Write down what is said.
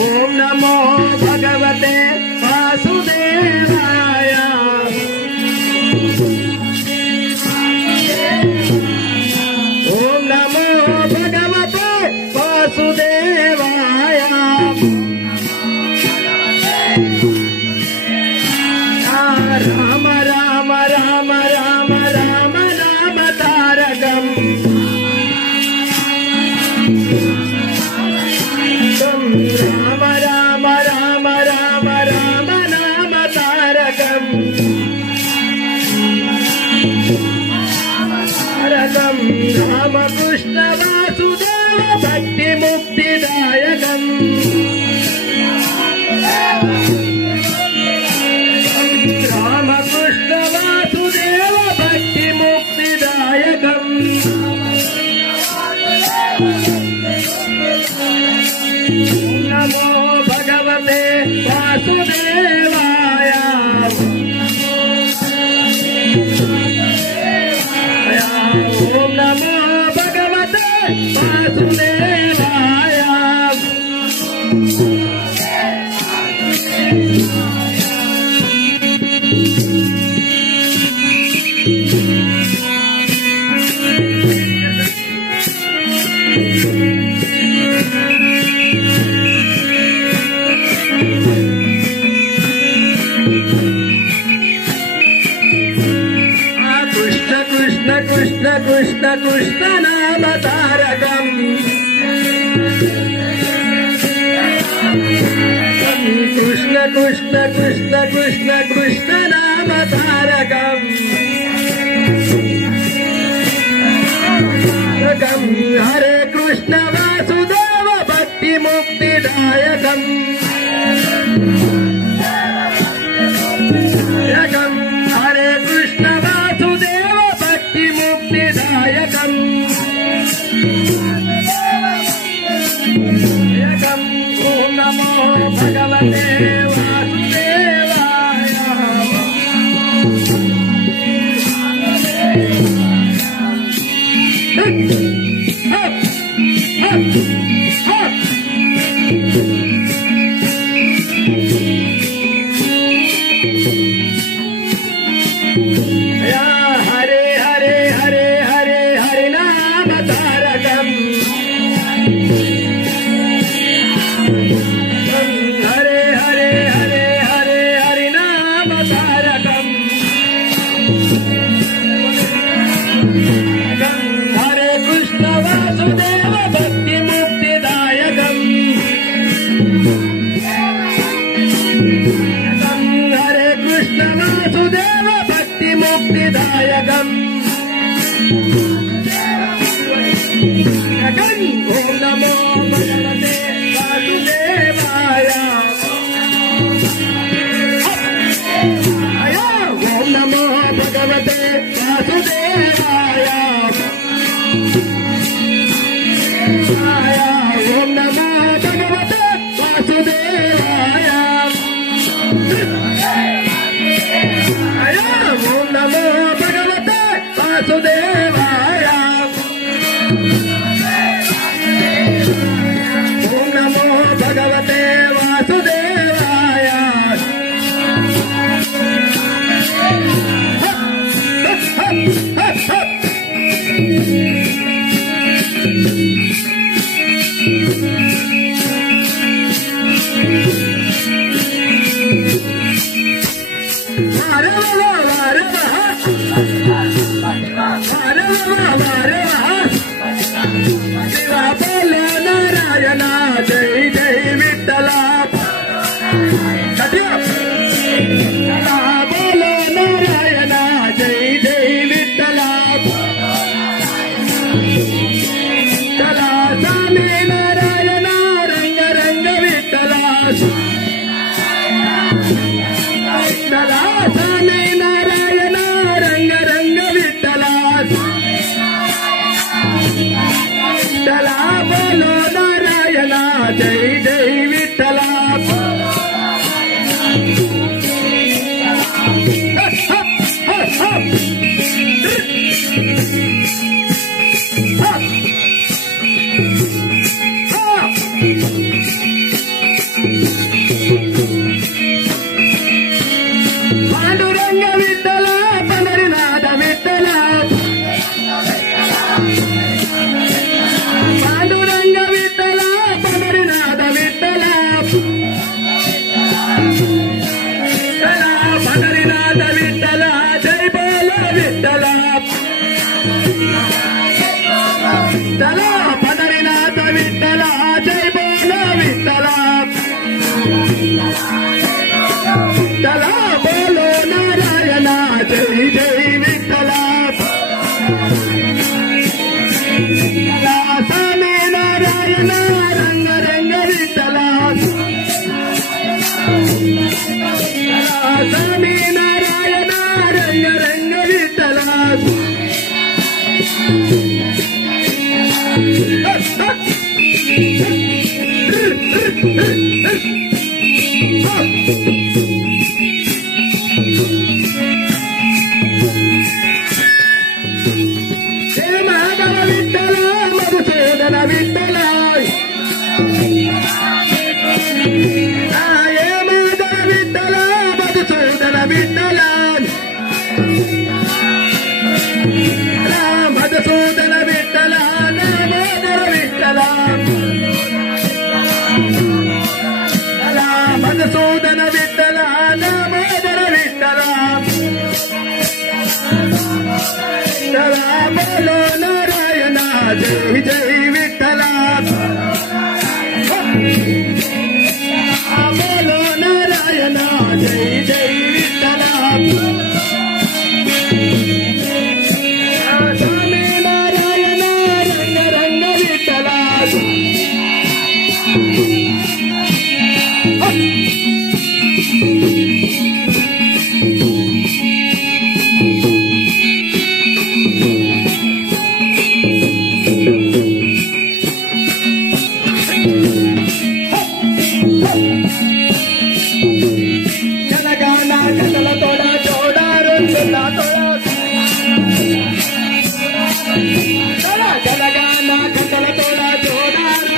ओम नमो भगवते वासुदेवाय। ओम नमो भगवते वासुदेवाय। राम राम राम राम राम राम तारकम् राम राम राम राम राम नाम तारकम् तारकम् रामकृष्ण वासुदेव भक्ति मुक्तिदायकम् रामकृष्ण वासुदेव भक्ति मुक्तिदायकम् नमो भगवते वासुदेवाय। ओम नमो भगवते वासुदेवाय। कृष्ण कृष्ण कृष्ण नाम तारकम् कृष्ण कृष्ण कृष्ण कृष्ण कृष्ण नाम तारकम् हरे कृष्ण वासुदेव भक्ति मुक्तिदायकम् हरे कृष्ण वासुदेव भक्ति मुक्तिदायकम् ओम नमो भगवते वासुदेवाय। हरे हरे हरे हरे हरे नाम तारकम् हरे हरे हरे हरे हरे नाम तारकम् हरे कृष्ण वासुदेव भक्ति मुक्तिदायकम् हरे कृष्ण वासुदेव भक्ति मुक्तिदायकम् ओम नमो भगवते वासुदेवाय। ओम नमो भगवते वासुदेवाय। ओम नमो भगवते वासुदेवाय। ओम नमो भगवते वासुदेवाय। ओम नमो भगवते वासुदेवाय। बोलो नारायण जय जय विठ्ठला। बोलो नारायण जय जय विठ्ठला। चला स्वामी नारायण रंग रंग विठ्ठला। चला स्वामी नारायण रंग रंग विठ्ठला। चला बोलो नारायण जय जय विठ्ठला। स्वामी नारायण रंग रंग विठ्ठला स्वामी नारायण रंग रंग विठ्ठला विठ्ठला ये माधव विठ्ठला मधुसूदन विठ्ठला मधुसूदन विठ्ठला दामोदर विठ्ठला मधुसूदन विठ्ठला दामोदर विठ्ठला बोलो नारायणा जय जय विठ्ठला बोलो नारायणा जय जय विठ्ठला स्वामी नारायण रंग रंग विठ्ठला జనగానా కథల తోడ జోడారు జనగానా కథల తోడ జోడారు